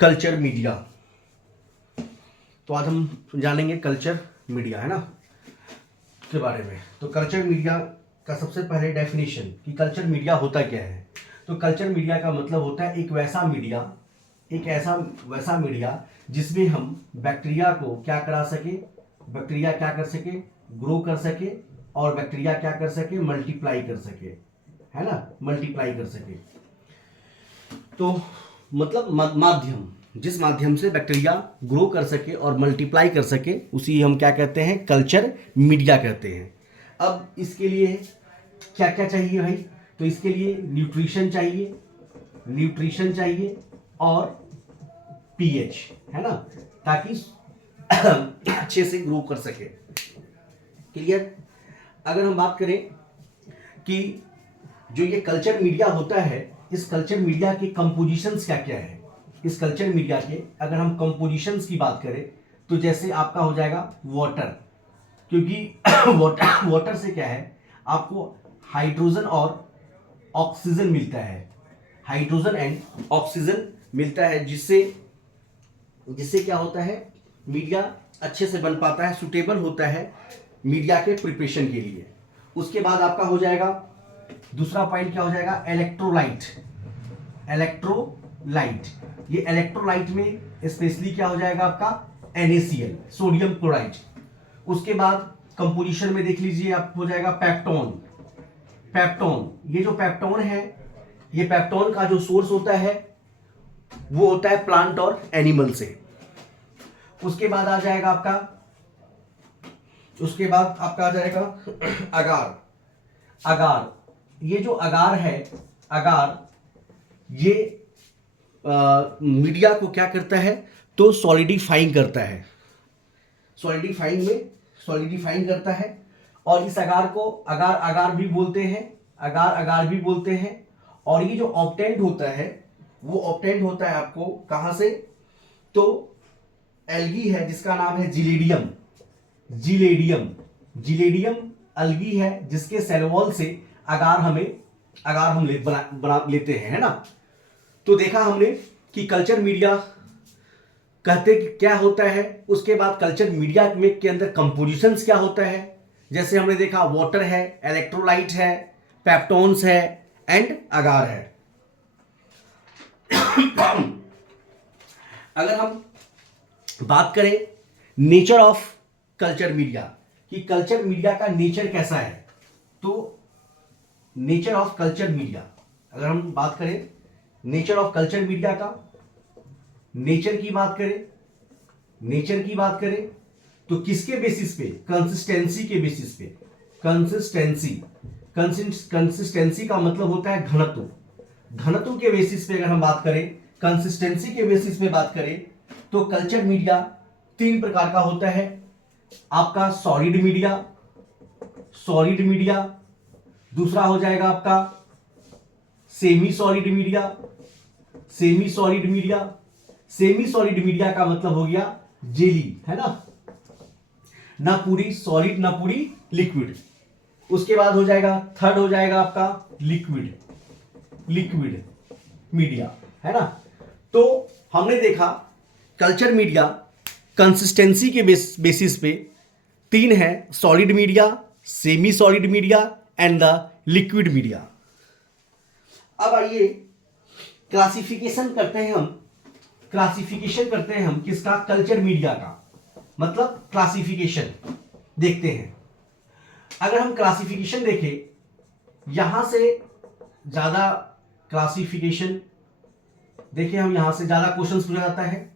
Culture media. तो आज हम जानेंगे कल्चर मीडिया, है ना, के बारे में। तो कल्चर मीडिया का सबसे पहले डेफिनेशन कि कल्चर मीडिया होता क्या है। तो कल्चर मीडिया का मतलब होता है एक वैसा मीडिया जिसमें हम बैक्टीरिया को क्या करा सके, बैक्टीरिया क्या कर सके, ग्रो कर सके, और बैक्टीरिया क्या कर सके, मल्टीप्लाई कर सके, है ना, मल्टीप्लाई कर सके। तो मतलब माध्यम, जिस माध्यम से बैक्टीरिया ग्रो कर सके और मल्टीप्लाई कर सके, उसी हम क्या कहते हैं, कल्चर मीडिया कहते हैं। अब इसके लिए क्या क्या चाहिए भाई? तो इसके लिए न्यूट्रिशन चाहिए और पीएच, है ना, ताकि अच्छे से ग्रो कर सके। क्लियर? अगर हम बात करें कि जो ये कल्चर मीडिया होता है, इस कल्चर मीडिया के कंपोजिशंस क्या क्या है, इस कल्चर मीडिया के अगर हम कंपोजिशंस की बात करें तो जैसे आपका हो जाएगा वाटर, क्योंकि वाटर से क्या है, आपको हाइड्रोजन और ऑक्सीजन मिलता है, हाइड्रोजन एंड ऑक्सीजन मिलता है, जिससे क्या होता है, मीडिया अच्छे से बन पाता है, सुटेबल होता है मीडिया के प्रिपरेशन के लिए। उसके बाद आपका हो जाएगा दूसरा पॉइंट, क्या हो जाएगा, इलेक्ट्रोलाइट। ये इलेक्ट्रोलाइट में स्पेशली क्या हो जाएगा आपका, NaCl, सोडियम क्लोराइड। उसके बाद कंपोजिशन में देख लीजिए, आप हो जाएगा पेप्टोन। ये जो पेप्टोन है, ये पेप्टोन का जो सोर्स होता है वो होता है प्लांट और एनिमल से। उसके बाद आ जाएगा आपका आ जाएगा अगार। ये जो अगार है, ये मीडिया को क्या करता है, तो सॉलिडिफाइंग करता है, सॉलिडिफाइंग करता है। और इस अगार को अगार भी बोलते हैं। और ये जो ऑब्टेंड होता है, वो ऑब्टेंड होता है आपको कहां से, तो एल्गी है जिसका नाम है जिलेडियम एल्गी है, जिसके सेल वॉल से अगार हम बना लेते हैं, है ना। तो देखा हमने कि कल्चर मीडिया कहते क्या होता है। उसके बाद कल्चर मीडिया में के अंदर कंपोजिशंस क्या होता है, जैसे हमने देखा वाटर है, इलेक्ट्रोलाइट है, पेप्टोन्स है एंड अगार है। अगर हम बात करें नेचर ऑफ कल्चर मीडिया, कि कल्चर मीडिया का नेचर कैसा है, तो नेचर ऑफ कल्चर मीडिया, अगर हम बात करें नेचर ऑफ कल्चर मीडिया का, नेचर की बात करें तो किसके बेसिस पे, कंसिस्टेंसी के बेसिस पे। कंसिस्टेंसी का मतलब होता है घनत्व के बेसिस पे अगर हम बात करें, कंसिस्टेंसी के बेसिस पे बात करें, तो कल्चर मीडिया 3 प्रकार का होता है। आपका सॉलिड मीडिया, दूसरा हो जाएगा आपका सेमी सॉलिड मीडिया का मतलब हो गया जेली, है ना पूरी सॉलिड ना पूरी लिक्विड। उसके बाद हो जाएगा थर्ड, हो जाएगा आपका लिक्विड मीडिया, है ना। तो हमने देखा कल्चर मीडिया कंसिस्टेंसी के बेसिस पे 3 है, solid media, semi solid media and the liquid media. अब आइए क्लासिफिकेशन करते हैं हम किसका, कल्चर मीडिया का, मतलब क्लासिफिकेशन देखते हैं। अगर हम क्लासिफिकेशन देखें, यहां से ज्यादा क्लासिफिकेशन देखें, हम यहां से ज्यादा क्वेश्चंस पूछा जाता है।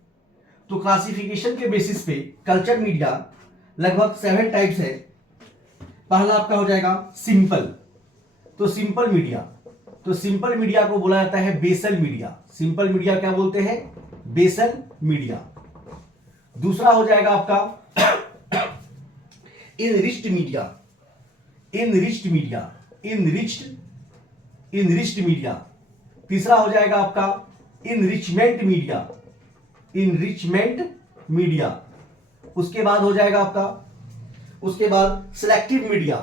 तो क्लासिफिकेशन के बेसिस पे कल्चर मीडिया लगभग 7 टाइप्स है। पहला आपका हो जाएगा सिंपल मीडिया को बोला जाता है बेसल मीडिया। सिंपल मीडिया क्या बोलते हैं, बेसल मीडिया। दूसरा हो जाएगा आपका इनरिच्ड मीडिया। तीसरा हो जाएगा आपका इनरिचमेंट मीडिया। उसके बाद हो जाएगा आपका, उसके बाद सिलेक्टिव मीडिया।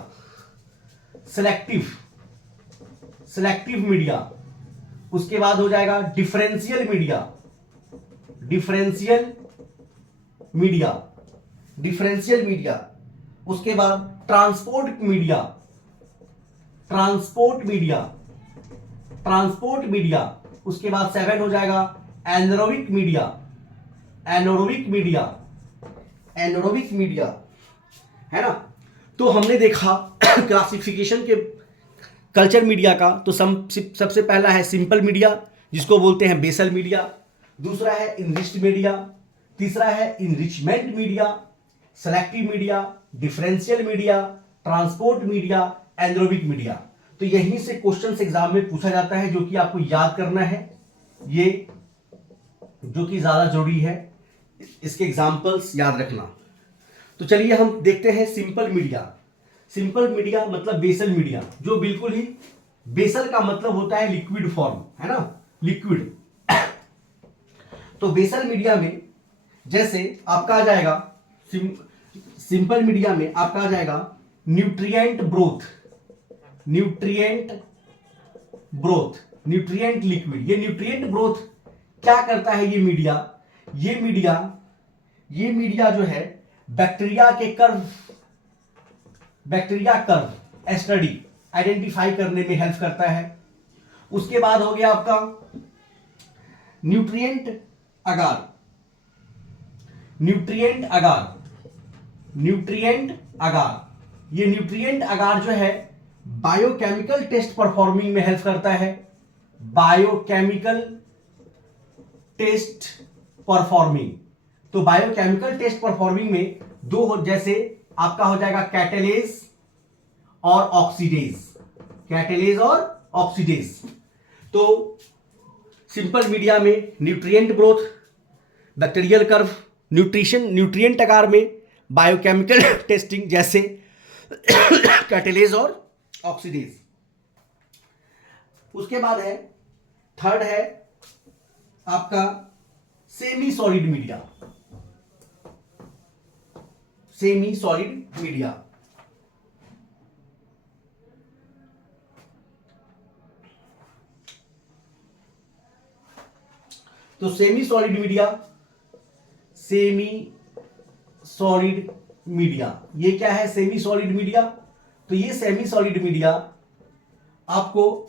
उसके बाद हो जाएगा differential differential media, differential media, उसके बाद transport media, transport media, transport media, उसके बाद 7 हो जाएगा anaerobic media, anaerobic media, anaerobic media, है ना। तो हमने देखा क्लासिफिकेशन के कल्चर मीडिया का। तो सबसे पहला है सिंपल मीडिया जिसको बोलते हैं बेसल मीडिया, दूसरा है इनरिच्ड मीडिया, तीसरा है enrichment media, selective media, differential media, transport media, anaerobic media. तो यहीं से क्वेश्चंस एग्जाम में पूछा जाता है जो कि आपको याद करना है, ये जो कि ज्यादा जरूरी है, इसके एग्जांपल्स याद रखना। तो चलिए हम देखते हैं सिंपल मीडिया। सिंपल मीडिया मतलब बेसल मीडिया, जो बिल्कुल ही, बेसल का मतलब होता है लिक्विड फॉर्म, है ना, लिक्विड। तो बेसल मीडिया में जैसे आपका आ जाएगा, सिंपल मीडिया में आपका आ जाएगा nutrient broth, nutrient broth, nutrient liquid. ये न्यूट्रिएंट ब्रोथ क्या करता है? ये मीडिया जो है बैक्टीरिया के curve, bacteria curve study identify करने में हेल्प करता है। उसके बाद हो गया आपका न्यूट्रिएंट अगार, न्यूट्रिएंट अगार, न्यूट्रिएंट अगार। ये न्यूट्रिएंट अगार जो है बायोकेमिकल टेस्ट परफॉर्मिंग में हेल्प करता है, बायोकेमिकल टेस्ट परफॉर्मिंग। तो बायोकेमिकल टेस्ट परफॉर्मिंग में दो हो, जैसे आपका हो जाएगा कैटेलेज और ऑक्सीडेज, कैटेलेज और ऑक्सीडेज। तो सिंपल मीडिया में nutrient broth, bacterial curve, nutrient आकार में बायोकेमिकल टेस्टिंग जैसे कैटेलेज और ऑक्सीडेज। उसके बाद है थर्ड है आपका semi solid media, semi solid media. तो semi solid media, semi solid media, ये क्या है? Semi solid media. तो ये सेमी सॉलिड मीडिया आपको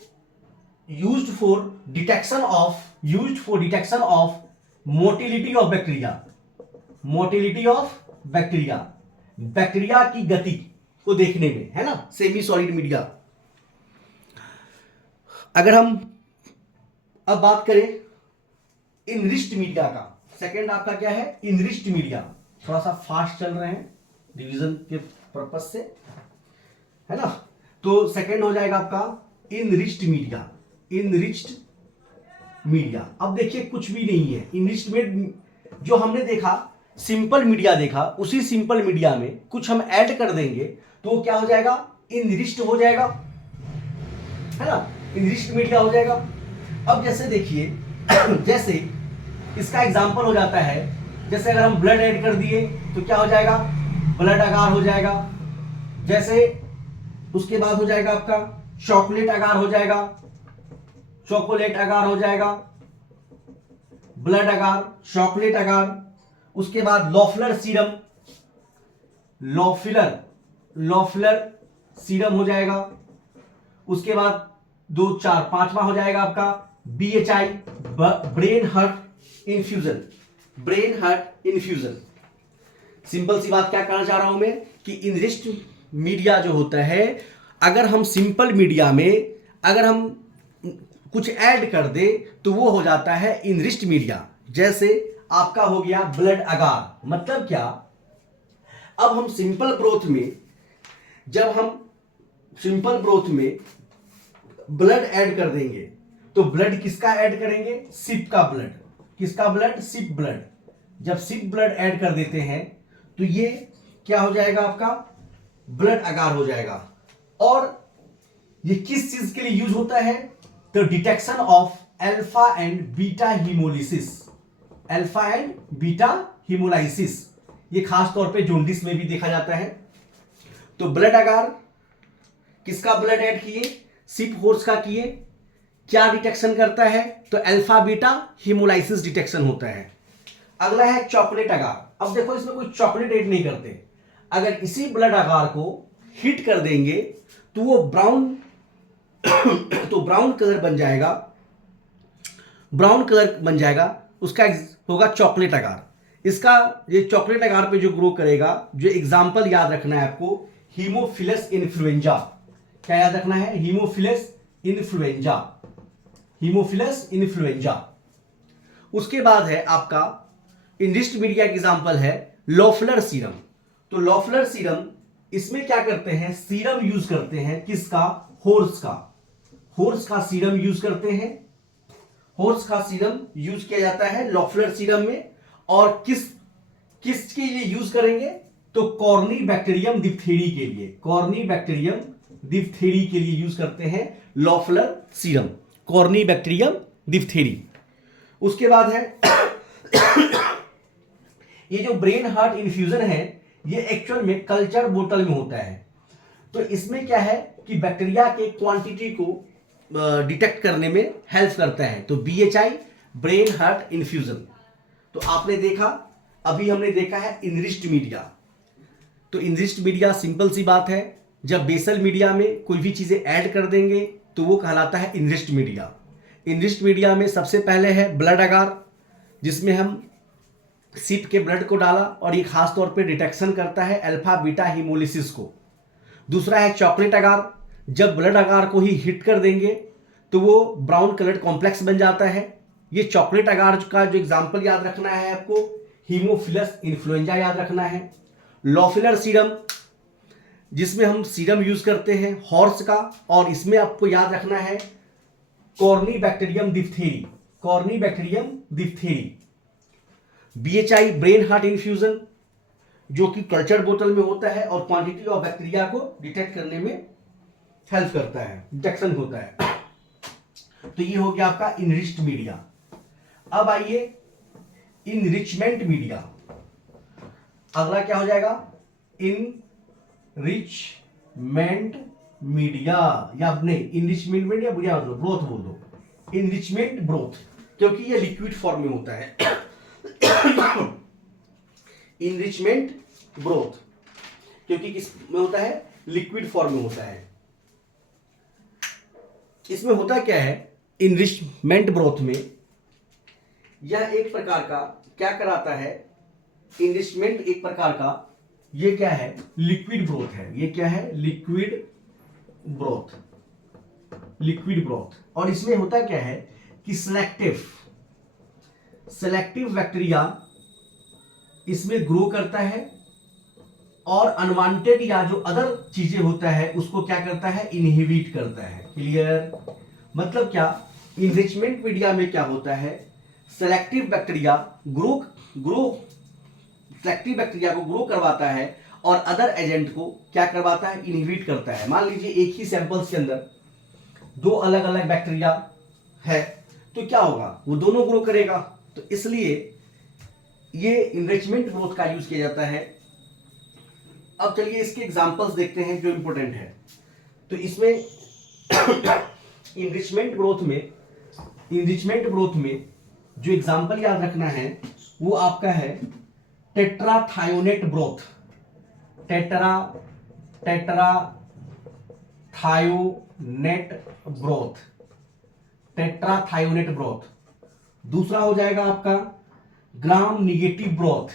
used for detection of motility of bacteria, motility of bacteria, bacteria की गति को देखने में, है ना, सेमी सॉलिड मीडिया। अगर हम अब बात करें इनरिच्ड मीडिया का, सेकंड आपका क्या है? Enriched media. थोड़ा सा फास्ट चल रहे हैं रिवीजन के पर्पज से, है ना। तो सेकंड हो जाएगा आपका इनरिच्ड मीडिया, इनरिच्ड मीडिया। अब देखिए कुछ भी नहीं है इनरिच्ड में, जो हमने देखा सिंपल मीडिया देखा, उसी सिंपल मीडिया में कुछ हम ऐड कर देंगे तो वो क्या हो जाएगा? इनरिच्ड हो जाएगा, है ना, इनरिच्ड मीडिया हो जाएगा। अब जैसे देखिए जैसे इसका एग्जांपल हो जाता है, जैसे अगर हम ब्लड ऐड कर दिए तो क्या हो जाएगा? ब्लड अगार हो जाएगा। जैसे उसके बाद हो जाएगा आपका चॉकलेट अगार हो जाएगा, चॉकलेट अगार हो जाएगा, ब्लड अगार, चॉकलेट अगार। उसके बाद लॉफलर सीरम, लॉफलर सीरम हो जाएगा। उसके बाद 2, 4, 5वां हो जाएगा आपका BHI, brain heart infusion, brain heart infusion. Simple सी बात क्या कहना चाह रहा हूं मैं कि इनरिच्ड मीडिया जो होता है, अगर हम सिंपल मीडिया में अगर हम कुछ ऐड कर दे तो वो हो जाता है इनरिच्ड मीडिया। जैसे आपका हो गया ब्लड अगार, मतलब क्या? अब हम सिंपल ब्रोथ में, जब हम सिंपल ब्रोथ में ब्लड ऐड कर देंगे तो ब्लड किसका ऐड करेंगे? सिप का ब्लड। किसका ब्लड? Sheep blood. जब सिप ब्लड ऐड कर देते हैं तो ये क्या हो जाएगा? आपका ब्लड अगार हो जाएगा। और ये किस चीज के लिए यूज होता है? The detection of alpha and beta haemolysis, alpha and beta haemolysis. ये खास तौर पे जॉन्डिस में भी देखा जाता है। तो ब्लड अगार, किसका ब्लड ऐड किए? सिप होर्स का किए। क्या डिटेक्शन करता है? तो अल्फा बीटा हीमोलाइसिस डिटेक्शन होता है। अगला है चॉकलेट अगार। अब देखो इसमें कोई चॉकलेट ऐड नहीं करते, अगर इसी ब्लड अगार को हीट कर देंगे तो वो ब्राउन तो ब्राउन कलर बन जाएगा, ब्राउन कलर बन जाएगा, उसका होगा चॉकलेट अगार। इसका ये चॉकलेट अगार पे जो ग्रो करेगा, जो एग्जाम्पल याद रखना है आपको, हीमोफिलस इन्फ्लुएंजा। क्या याद रखना है? Haemophilus influenza, Haemophilus influenza. उसके बाद है आपका इनरिच्ड मीडिया का एग्जाम्पल है लोफलर सीरम। तो लोफलर सीरम, इसमें क्या करते हैं, सीरम यूज करते हैं, किसका? हॉर्स का। हॉर्स का सीरम यूज करते हैं, हॉर्स का सीरम यूज किया जाता है लोफलर सीरम में। और किसके लिए यूज करेंगे? तो कॉर्नी बैक्टीरियम डिप्थेरी के लिए, कॉर्नी बैक्टीरियम डिप्थेरी के लिए यूज करते हैं Loeffler serum, corny bacterium diphtheriae. उसके बाद है ये जो ब्रेन हार्ट इन्फ्यूजन है, ये एक्चुअल में कल्चर बोतल में होता है। तो इसमें क्या है कि बैक्टीरिया के क्वांटिटी को डिटेक्ट करने में हेल्प करता है। तो BHI, ब्रेन हार्ट इन्फ्यूजन। तो आपने देखा, अभी हमने देखा है इनरिच्ड मीडिया। तो इनरिच्ड मीडिया सिंपल सी बात है, जब बेसल मीडिया में कोई भी चीजें ऐड कर देंगे तो वो कहलाता है इनरिच्ड मीडिया। इनरिच्ड मीडिया में सबसे पहले है ब्लड अगार, जिसमें हम सीप के ब्लड को डाला और ये खास तौर पे डिटेक्शन करता है अल्फा बीटा हीमोलिसिस को। दूसरा है चॉकलेट अगार, जब ब्लड अगार को ही हिट कर देंगे तो वो ब्राउन कलर्ड कॉम्प्लेक्स बन जाता है। ये चॉकलेट अगार का जो एग्जाम्पल याद रखना है आपको, हीमोफिलस इन्फ्लुएंजा याद रखना है। लोफिलर सीरम, जिसमें हम सीरम यूज करते हैं हॉर्स का, और इसमें आपको याद रखना है corny bacterium diphtheriae, corny bacterium diphtheriae. BHI, brain heart infusion, जो कि कल्चर बोतल में होता है और क्वांटिटी ऑफ बैक्टीरिया को डिटेक्ट करने में हेल्प करता है, डिटेक्शन होता है। तो ये हो गया आपका इनरिच्ड मीडिया। अब आइए इनरिचमेंट मीडिया। अगला क्या हो जाएगा? इनरिचमेंट मीडिया, या नहीं इनरिचमेंट मीडिया बुझा दो, ब्रोथ बोल दो, इनरिचमेंट ब्रोथ, क्योंकि ये लिक्विड फॉर्म में होता है। इनरिचमेंट ब्रोथ क्योंकि किस में होता है? लिक्विड फॉर्म में होता है। इसमें होता क्या है इनरिचमेंट ब्रोथ में? यह एक प्रकार का क्या कराता है? इनरिचमेंट एक प्रकार का, ये क्या है? लिक्विड ब्रोथ है। ये क्या है? Liquid broth, liquid broth. और इसमें होता क्या है कि सेलेक्टिव बैक्टीरिया इसमें ग्रो करता है और अनवांटेड या जो अदर चीजें होता है उसको क्या करता है? इनहिबिट करता है। क्लियर? मतलब क्या? इनरिचमेंट मीडिया में क्या होता है? सेलेक्टिव बैक्टीरिया सेलेक्टिव बैक्टीरिया को ग्रो करवाता है और अदर एजेंट को क्या करवाता है? इनहिबिट करता है। मान लीजिए एक ही सैंपल्स के अंदर दो अलग अलग बैक्टीरिया है, तो क्या होगा? वो दोनों ग्रो करेगा। तो इसलिए ये इनरिचमेंट ग्रोथ का यूज किया जाता है। अब चलिए इसके एग्जांपल्स देखते हैं जो इंपॉर्टेंट है। तो इसमें इनरिचमेंट ग्रोथ में जो एग्जांपल याद रखना है वो आपका है टेट्राथायोनेट ब्रोथ, टेट्राथायोनेट ब्रोथ। दूसरा हो जाएगा आपका ग्राम निगेटिव ब्रोथ।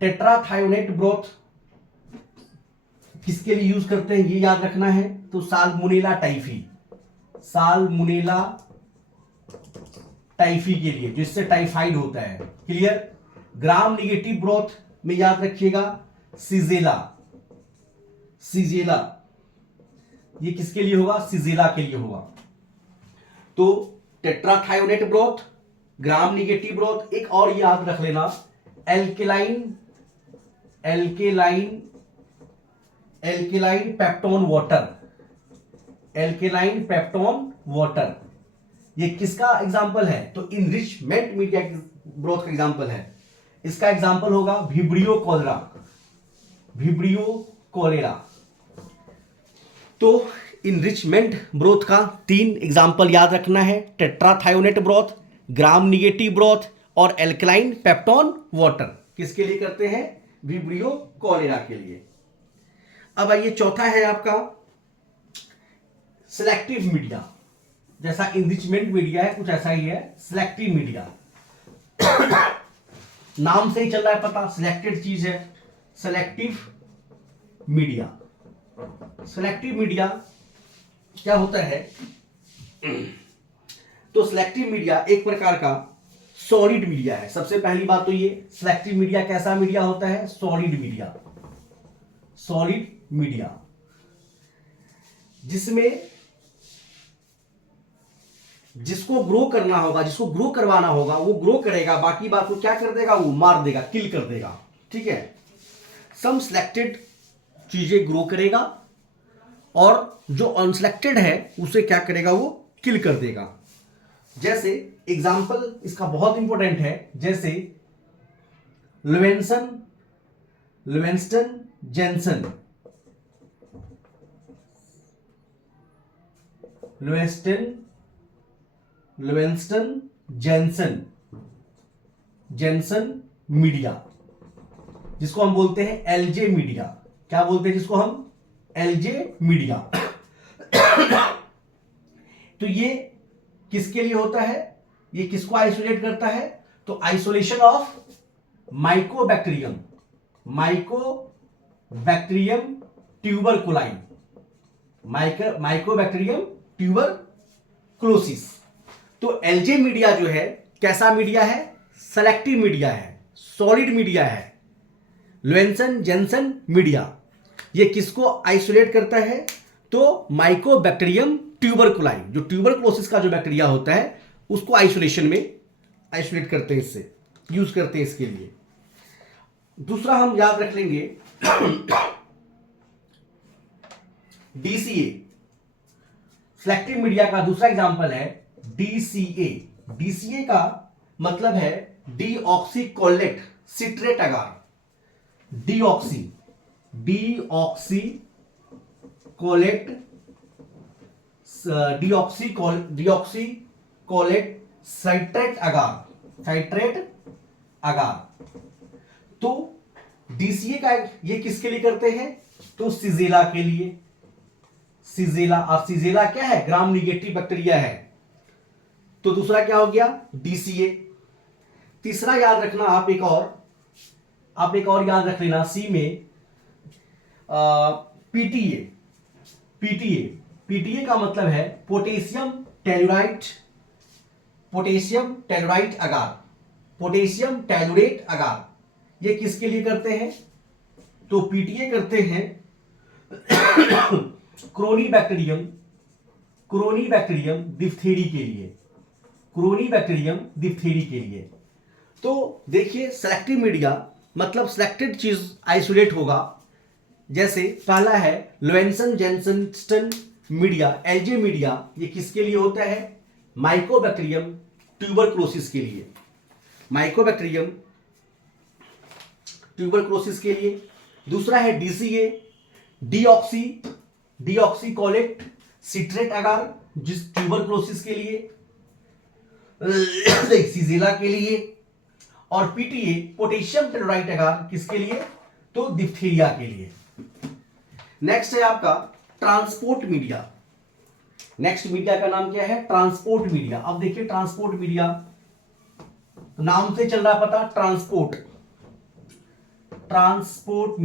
टेट्राथायोनेट ब्रोथ किसके लिए यूज करते हैं ये याद रखना है। तो साल्मोनेला टाइफी के लिए, जिससे टाइफाइड होता है। क्लियर? ग्राम निगेटिव ब्रोथ में याद रखिएगा सीजेला, ये किसके लिए होगा? सीजेला के लिए होगा। तो टेट्राथायोनेट ब्रोथ, ग्राम निगेटिव ब्रोथ। एक और याद रख लेना एल्केलाइन पेप्टोन वाटर, ये किसका एग्जाम्पल है? तो इनरिचमेंट मीडिया ब्रोथ का एग्जाम्पल है। इसका एग्जाम्पल होगा विब्रियो कोलेरा। तो इनरिचमेंट ब्रोथ का 3 एग्जाम्पल याद रखना है, टेट्राथायोनेट ब्रोथ, ग्राम निगेटिव ब्रोथ और एल्कलाइन पेप्टोन वाटर। किसके लिए करते हैं? विब्रियो कॉलेरा के लिए। अब आइए चौथा है आपका सिलेक्टिव मीडिया। जैसा इनरिचमेंट मीडिया है कुछ ऐसा ही है सिलेक्टिव मीडिया। नाम से ही चल रहा है पता, सिलेक्टेड चीज है। सिलेक्टिव मीडिया, सिलेक्टिव मीडिया क्या होता है? तो सिलेक्टिव मीडिया एक प्रकार का सॉलिड मीडिया है। सबसे पहली बात तो ये, सिलेक्टिव मीडिया कैसा मीडिया होता है? Solid media. सॉलिड मीडिया जिसमें जिसको ग्रो करना होगा, जिसको ग्रो करवाना होगा वो ग्रो करेगा, बाकी बात को क्या कर देगा? वो मार देगा, किल कर देगा। ठीक है, सम सिलेक्टेड चीजें ग्रो करेगा और जो अनसिलेक्टेड है उसे क्या करेगा? वो किल कर देगा। जैसे एग्जाम्पल इसका बहुत इंपॉर्टेंट है, जैसे लुवेंस्टन जेनसन, लुवेंस्टन जेनसन मीडिया, जिसको हम बोलते हैं एलजे मीडिया। क्या बोलते हैं जिसको हम? LJ media. तो ये किसके लिए होता है? ये किसको आइसोलेट करता है? तो isolation of mycobacterium tuberculae, mycobacterium tuberculosis. तो एलजे मीडिया जो है कैसा मीडिया है? सेलेक्टिव मीडिया है, सॉलिड मीडिया है। लुवेंसन जेनसन मीडिया ये किसको आइसोलेट करता है? तो माइकोबैक्टीरियम ट्यूबरकुलाई, जो ट्यूबरकुलोसिस का जो बैक्टीरिया होता है उसको आइसोलेट करते हैं, इससे यूज करते हैं इसके लिए। दूसरा हम याद रख लेंगे डीसीए। सिलेक्टिव मीडिया का दूसरा एग्जांपल है डीसीए। डीसीए का मतलब है डीऑक्सीकोलेट सिट्रेट अगार। डीऑक्सीकोलेट साइट्रेट अगार। तो डीसीए का ये किसके लिए करते हैं? तो सिजेला के लिए। सिजेला, और सिजेला क्या है? ग्राम निगेटिव बैक्टीरिया है। तो दूसरा क्या हो गया? डीसीए। तीसरा याद रखना आप एक और याद रख लेना सी में, पीटीए। पीटीए का मतलब है पोटेशियम टेलुराइट अगार। ये किसके लिए करते हैं? तो पीटीए करते हैं क्रोनीबैक्टीरियम डिप्थेरी के लिए। तो देखिए सेलेक्टिव मीडिया मतलब सिलेक्टेड चीज आइसोलेट होगा। जैसे पहला है Lowenstein Jensen media, LJ media, ये किसके लिए होता है? माइकोबैक्टीरियम ट्यूबरकुलोसिस के लिए। दूसरा है डीसीए, डीऑक्सीकोलेट सिट्रेट अगार, जिस ट्यूबरकुलोसिस के लिए, सिजेला के लिए। और पीटीए पोटेशियम टेलुराइट अगार, किसके लिए? तो डिप्थीरिया के लिए। नेक्स्ट है आपका ट्रांसपोर्ट मीडिया। नेक्स्ट मीडिया का नाम क्या है? Transport media. अब देखिए ट्रांसपोर्ट मीडिया नाम से चल रहा पता, ट्रांसपोर्ट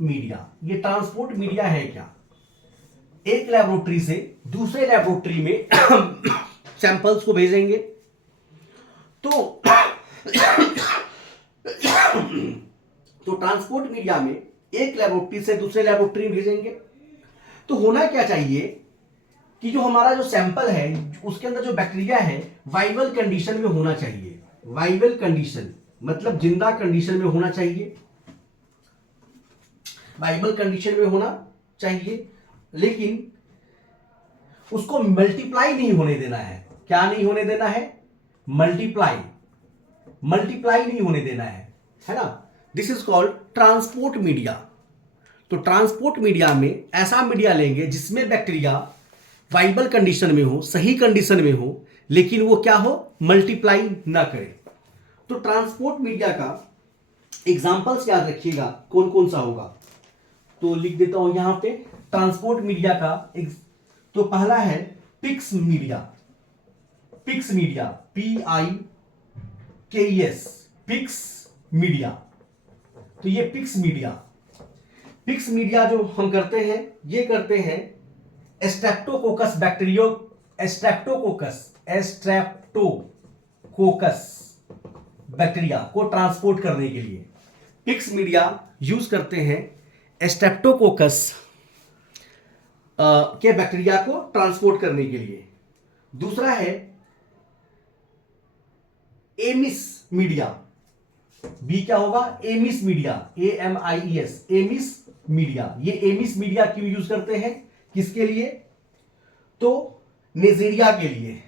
मीडिया। ये ट्रांसपोर्ट मीडिया है क्या? एक लेबोरेटरी से दूसरे लेबोरेटरी में सैंपल्स को भेजेंगे। तो ट्रांसपोर्ट मीडिया में एक लेबोरेटरी से दूसरे लेबोरेटरी में भेजेंगे। तो होना क्या चाहिए कि जो हमारा जो सैंपल है उसके अंदर जो बैक्टीरिया है वाइवल कंडीशन में होना चाहिए। वाइवल कंडीशन मतलब जिंदा कंडीशन में होना चाहिए, वाइवल कंडीशन में होना चाहिए, लेकिन उसको मल्टीप्लाई नहीं होने देना है। क्या नहीं होने देना है? मल्टीप्लाई नहीं होने देना है ना। This is called transport media. तो ट्रांसपोर्ट मीडिया में ऐसा मीडिया लेंगे जिसमें बैक्टीरिया वाइबल कंडीशन में हो, सही कंडीशन में हो, लेकिन वो क्या हो, मल्टीप्लाई ना करे। तो ट्रांसपोर्ट मीडिया का एग्जांपल्स याद रखिएगा कौन कौन सा होगा, तो लिख देता हूं यहां पे ट्रांसपोर्ट मीडिया का तो पहला है pikes media. Pikes media PIKES, pikes media. तो ये पिक्स मीडिया जो हम करते हैं, ये करते हैं स्ट्रेप्टोकोकस बैक्टीरिया को ट्रांसपोर्ट करने के लिए पिक्स मीडिया यूज करते हैं स्ट्रेप्टोकोकस के बैक्टीरिया को ट्रांसपोर्ट करने के लिए। दूसरा है एमिस मीडिया। बी क्या होगा, amiss media, AMIES, amiss media. ये एमिस मीडिया क्यों यूज करते हैं, किसके लिए, तो नेजेरिया के लिए।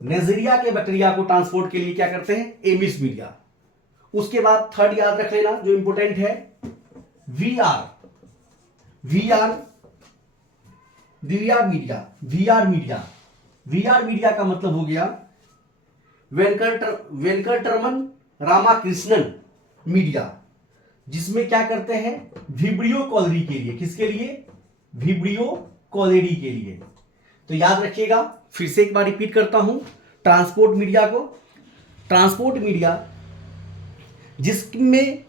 नेजेरिया के बैक्टीरिया को ट्रांसपोर्ट के लिए क्या करते हैं, एमिस मीडिया। उसके बाद थर्ड याद रख लेना जो इंपोर्टेंट है, VR मीडिया का मतलब हो गया वेंकटरमन रामाकृष्णन मीडिया, जिसमें क्या करते हैं, विब्रियो कॉलेरी के लिए। किसके लिए, विब्रियो कॉलेरी के लिए। तो याद रखिएगा, फिर से एक बार रिपीट करता हूं ट्रांसपोर्ट मीडिया जिसमें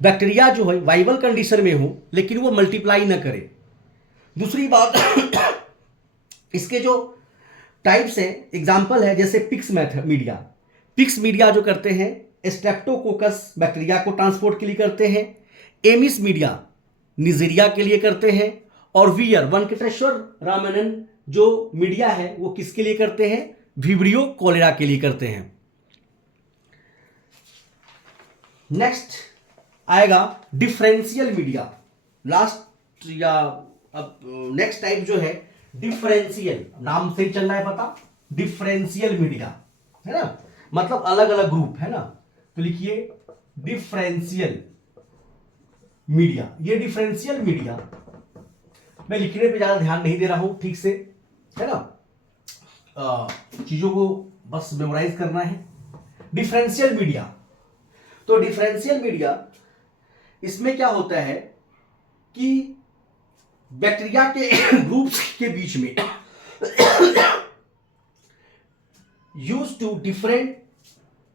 बैक्टीरिया जो है वाइबल कंडीशन में हो लेकिन वो मल्टीप्लाई ना करे। दूसरी बात इसके जो टाइप्स है, एग्जांपल है जैसे पिक्स मीडिया जो करते हैं स्ट्रेप्टोकोकस बैक्टीरिया को ट्रांसपोर्ट के लिए करते हैं, एमिस मीडिया निजेरिया के लिए करते हैं, और वेंकटेश्वर रामानन जो मीडिया है वो किसके लिए करते हैं, विब्रियो कॉलेरा के लिए करते हैं। नेक्स्ट आएगा डिफरेंशियल मीडिया, लास्ट या अब नेक्स्ट टाइप जो है डिफरेंशियल, नाम से ही चल रहा है पता, डिफरेंशियल मीडिया है ना, मतलब अलग अलग ग्रुप है ना। तो लिखिए डिफरेंशियल मीडिया। ये डिफरेंशियल मीडिया मैं लिखने पे ज्यादा ध्यान नहीं दे रहा हूं, ठीक से है ना, चीजों को बस मेमोराइज करना है। डिफरेंशियल मीडिया, तो डिफरेंशियल मीडिया इसमें क्या होता है कि बैक्टीरिया के ग्रुप्स के बीच में use to different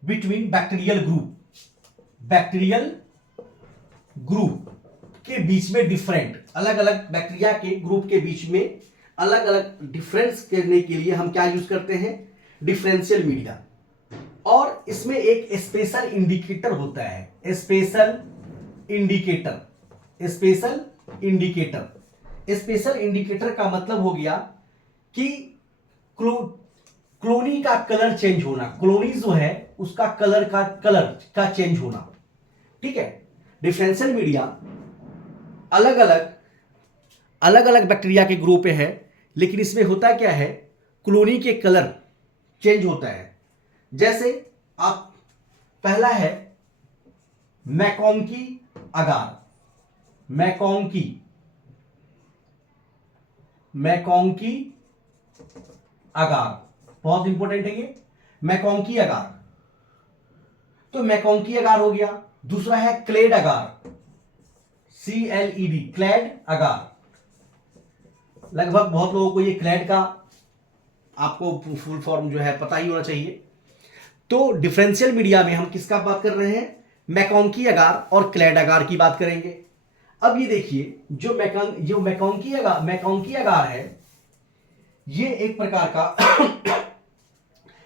between bacterial group के बीच में डिफरेंट, अलग अलग बैक्टीरिया के ग्रुप के बीच में अलग अलग डिफरेंस करने के लिए हम क्या यूज करते हैं, डिफरेंशियल मीडिया। और इसमें एक स्पेशल इंडिकेटर होता है, स्पेशल इंडिकेटर का मतलब हो गया कि क्लोनी का कलर चेंज होना, क्लोनी जो है उसका कलर का चेंज होना, ठीक है। डिफरेंशियल मीडिया अलग अलग बैक्टीरिया के ग्रुप पे है, लेकिन इसमें होता क्या है, क्लोनी के कलर चेंज होता है। जैसे आप पहला है मैकोंकी अगार, बहुत इंपॉर्टेंट है ये मैकोंकी अगार। तो मैकोंकी अगार हो गया। दूसरा है क्लेड अगार, CLED, क्लेड अगार। लगभग बहुत लोगों को ये क्लेड का आपको फुल फॉर्म जो है पता ही होना चाहिए। तो डिफरेंशियल मीडिया में हम किसका बात कर रहे हैं, मैकोंकी अगार और क्लेड अगार की बात करेंगे। अब ये देखिए जो मैकोंकी अगार है ये एक प्रकार का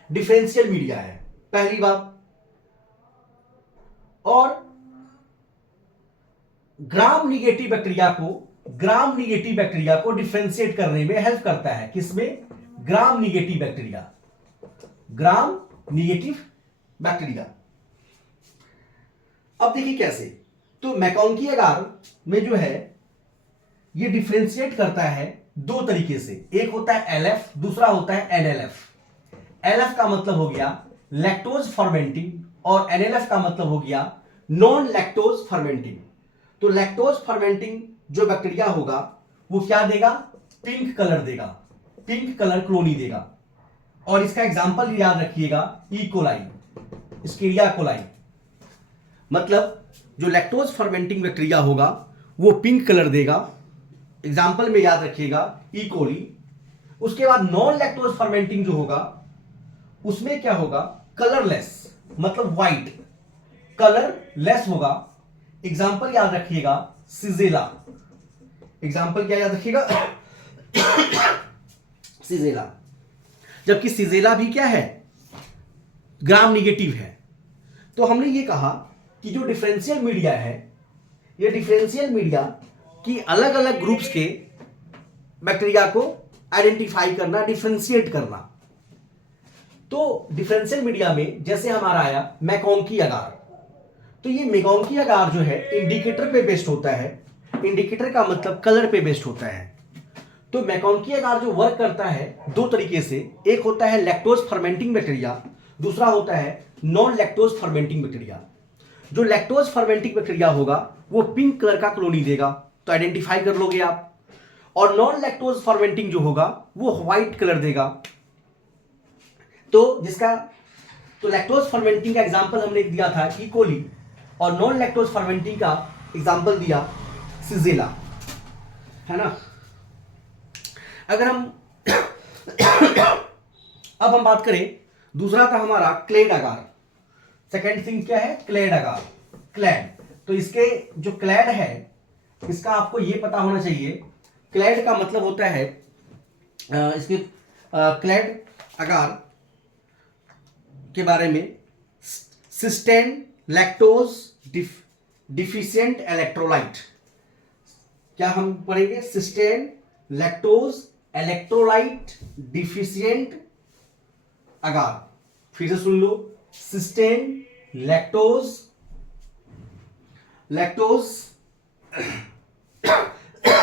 डिफरेंशियल मीडिया है, पहली बात। और ग्राम निगेटिव बैक्टीरिया को डिफरेंशिएट करने में हेल्प करता है। किसमें, ग्राम निगेटिव बैक्टीरिया। अब देखिए कैसे, तो मैकोंकी अगार में जो है ये डिफरेंशिएट करता है दो तरीके से, एक होता है LF, दूसरा होता है NLF। LF का मतलब हो गया लैक्टोज फर्मेंटिंग और NLF का मतलब हो गया नॉन लैक्टोज फर्मेंटिंग। तो लैक्टोज फर्मेंटिंग जो बैक्टीरिया होगा वो क्या देगा, पिंक कलर देगा, पिंक कलर कॉलोनी देगा। और इसका एग्जांपल याद रखिएगा, ई कोलाई, एस्केरिया कोलाई। मतलब जो लैक्टोज फर्मेंटिंग बैक्टीरिया होगा वो पिंक कलर देगा, एग्जांपल में याद रखिएगा ई कोली। उसके बाद नॉन लैक्टोज फर्मेंटिंग जो होगा उसमें क्या होगा, कलरलेस, मतलब व्हाइट, कलरलेस होगा। एग्जांपल याद रखिएगा सिजेला, एग्जांपल क्या याद रखिएगा सिजेला। जबकि सिजेला भी क्या है, ग्राम निगेटिव है। तो हमने ये कहा कि जो डिफरेंशियल मीडिया है, ये डिफरेंशियल मीडिया की अलग अलग ग्रुप्स के बैक्टीरिया को आइडेंटिफाई करना, डिफरेंशिएट करना। तो डिफरेंशियल मीडिया में जैसे हमारा आया मैकॉन्की अगार, तो ये मैकॉन्की अगार जो है इंडिकेटर पे बेस्ड होता है। इंडिकेटर का मतलब कलर पे बेस्ड होता है। तो मैकॉन्की अगार जो वर्क करता है दो तरीके से, एक होता है लैक्टोज फर्मेंटिंग बैक्टीरिया, दूसरा होता है नॉन लैक्टोज फर्मेंटिंग बैक्टीरिया। जो लैक्टोज फर्मेंटिंग बैक्टीरिया होगा वो पिंक कलर का कॉलोनी देगा, तो आइडेंटिफाई कर लोगे आप। और नॉन लैक्टोज फर्मेंटिंग जो होगा वो व्हाइट कलर देगा। तो लैक्टोज फर्मेंटिंग का एग्जांपल हमने दिया था ई कोली, और नॉन लैक्टोज फर्मेंटिंग का एग्जांपल दिया सिजेला, है ना। अगर हम अब हम बात करें, दूसरा था हमारा क्लेड अगार। सेकेंड थिंग क्या है, क्लेड अगार, क्लैड। तो इसके जो क्लैड है इसका आपको ये पता होना चाहिए, क्लैड का मतलब होता है इसके क्लैड अगार के बारे में, सिस्टेन लैक्टोज डिफिशिएंट इलेक्ट्रोलाइट। क्या हम पढ़ेंगे, सिस्टेन लैक्टोज इलेक्ट्रोलाइट डिफिशिएंट अगार। फिर से सुन लो, सिस्टेन लैक्टोज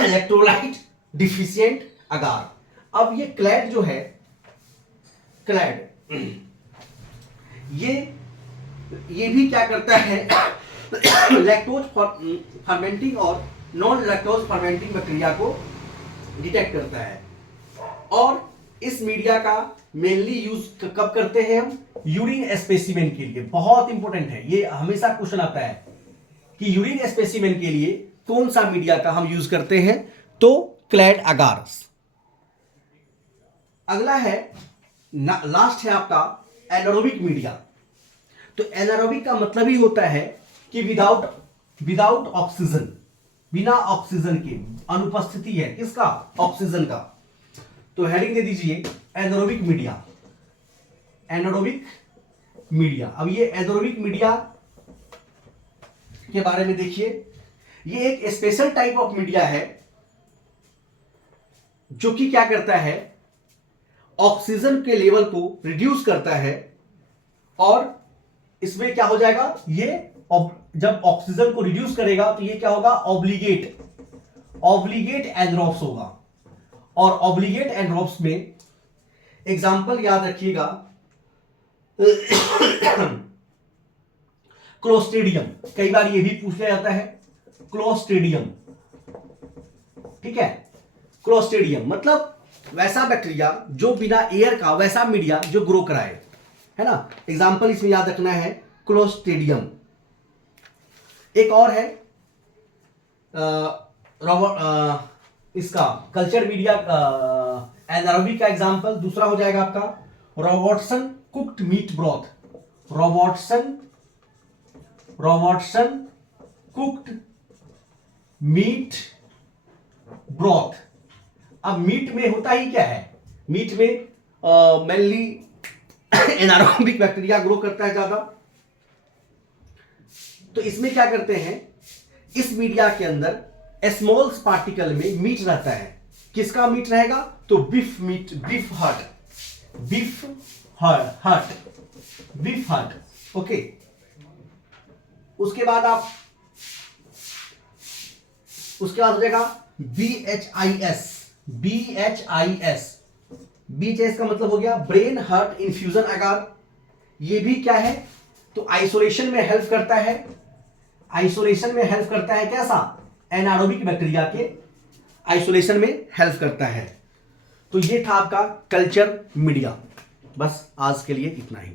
इलेक्ट्रोलाइट डिफिशिएंट अगार। अब ये क्लैड जो है, क्लैड ये भी क्या करता है लैक्टोज फर्मेंटिंग और नॉन लैक्टोज फर्मेंटिंग बैक्टीरिया को डिटेक्ट करता है। और इस मीडिया का मेनली यूज कब करते हैं हम, यूरिन स्पेसिमेन के लिए। बहुत इंपॉर्टेंट है ये, हमेशा क्वेश्चन आता है कि यूरिन स्पेसिमेन के लिए कौन सा मीडिया का हम यूज करते हैं, तो क्लैड अगार। अगला है, लास्ट है आपका एनारोबिक मीडिया। तो एनारोबिक का मतलब ही होता है कि विदाउट ऑक्सीजन, बिना ऑक्सीजन के, अनुपस्थिति है किसका, ऑक्सीजन का। तो हेडिंग दे दीजिए एनारोबिक मीडिया, एनारोबिक मीडिया। अब ये एनारोबिक मीडिया के बारे में देखिए, ये एक स्पेशल टाइप ऑफ मीडिया है जो कि क्या करता है, ऑक्सीजन के लेवल को रिड्यूस करता है। और इसमें क्या हो जाएगा, ये जब ऑक्सीजन को रिड्यूस करेगा तो ये क्या होगा, ऑब्लिगेट एनरोब्स होगा। और ऑब्लिगेट एनरोब्स में एग्जांपल याद रखिएगा क्लोस्ट्रीडियम, कई बार ये भी पूछ लिया जाता है, क्लोस्ट्रीडियम, ठीक है। क्लोस्ट्रीडियम मतलब वैसा बैक्टीरिया जो बिना एयर का, वैसा मीडिया जो ग्रो कराए, है ना। एग्जांपल इसमें याद रखना है क्लोस्ट्रीडियम। एक और है इसका कल्चर मीडिया एनारोबिक का एग्जांपल दूसरा हो जाएगा आपका Robertson cooked meet broth. Robertson cooked meet broth. अब मीट में होता ही क्या है, मीट में मेनली एनारोबिक बैक्टीरिया ग्रो करता है ज्यादा। तो इसमें क्या करते हैं, इस मीडिया के अंदर स्मॉल पार्टिकल में मीट रहता है। किसका मीट रहेगा, तो beef meat, beef heart, okay. उसके बाद हो जाएगा BHIS का मतलब हो गया ब्रेन हार्ट इन्फ्यूजन अगार। ये भी क्या है, तो आइसोलेशन में हेल्प करता है, आइसोलेशन में हेल्प करता है, कैसा, एनारोबिक बैक्टीरिया के आइसोलेशन में हेल्प करता है। तो ये था आपका कल्चर मीडिया। बस आज के लिए इतना ही।